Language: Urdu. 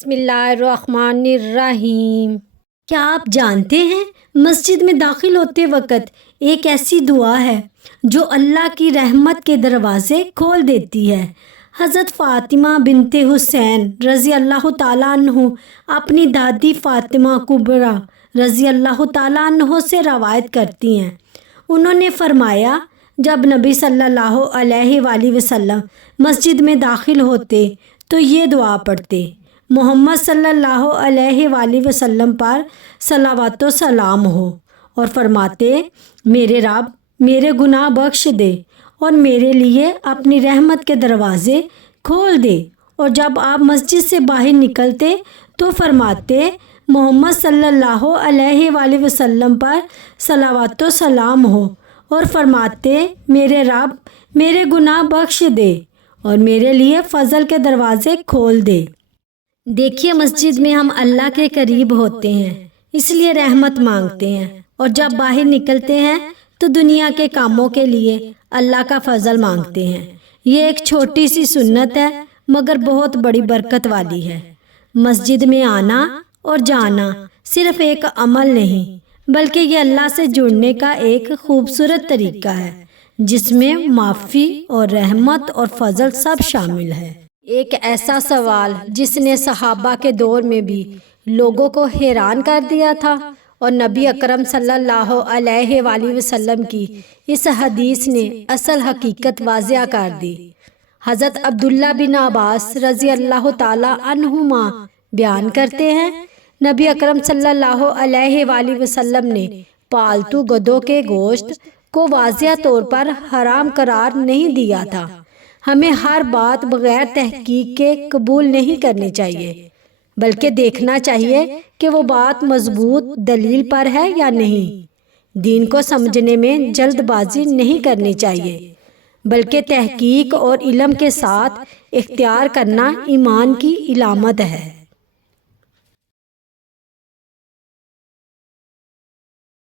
بسم اللہ الرحمن الرحیم۔ کیا آپ جانتے ہیں مسجد میں داخل ہوتے وقت ایک ایسی دعا ہے جو اللہ کی رحمت کے دروازے کھول دیتی ہے۔ حضرت فاطمہ بنت حسین رضی اللہ تعالیٰ عنہ اپنی دادی فاطمہ کبریٰ رضی اللہ تعالیٰ عنہ سے روایت کرتی ہیں۔ انہوں نے فرمایا، جب نبی صلی اللہ علیہ وآلہ وسلم مسجد میں داخل ہوتے تو یہ دعا پڑھتے: محمد صلی اللہ علیہ وآلہ وسلم پر صلوات و سلام ہو، اور فرماتے: میرے رب میرے گناہ بخش دے اور میرے لیے اپنی رحمت کے دروازے کھول دے۔ اور جب آپ مسجد سے باہر نکلتے تو فرماتے: محمد صلی اللہ علیہ وآلہ وسلم پر صلوات و سلام ہو، اور فرماتے: میرے رب میرے گناہ بخش دے اور میرے لیے فضل کے دروازے کھول دے۔ دیکھیے، مسجد میں ہم اللہ کے قریب ہوتے ہیں، اس لیے رحمت مانگتے ہیں، اور جب باہر نکلتے ہیں تو دنیا کے کاموں کے لیے اللہ کا فضل مانگتے ہیں۔ یہ ایک چھوٹی سی سنت ہے مگر بہت بڑی برکت والی ہے۔ مسجد میں آنا اور جانا صرف ایک عمل نہیں بلکہ یہ اللہ سے جڑنے کا ایک خوبصورت طریقہ ہے جس میں معافی اور رحمت اور فضل سب شامل ہے۔ ایک ایسا سوال جس نے صحابہ کے دور میں بھی لوگوں کو حیران کر دیا تھا، اور نبی اکرم صلی اللہ علیہ وآلہ وسلم کی اس حدیث نے اصل حقیقت واضح کر دی۔ حضرت عبداللہ بن عباس رضی اللہ تعالی عنہما بیان کرتے ہیں، نبی اکرم صلی اللہ علیہ وآلہ وسلم نے پالتو گدھوں کے گوشت کو واضح طور پر حرام قرار نہیں دیا تھا۔ ہمیں ہر بات بغیر تحقیق کے قبول نہیں کرنی چاہیے، بلکہ دیکھنا چاہیے کہ وہ بات مضبوط دلیل پر ہے یا نہیں۔ دین کو سمجھنے میں جلد بازی نہیں کرنی چاہیے، بلکہ تحقیق اور علم کے ساتھ اختیار کرنا ایمان کی علامت ہے۔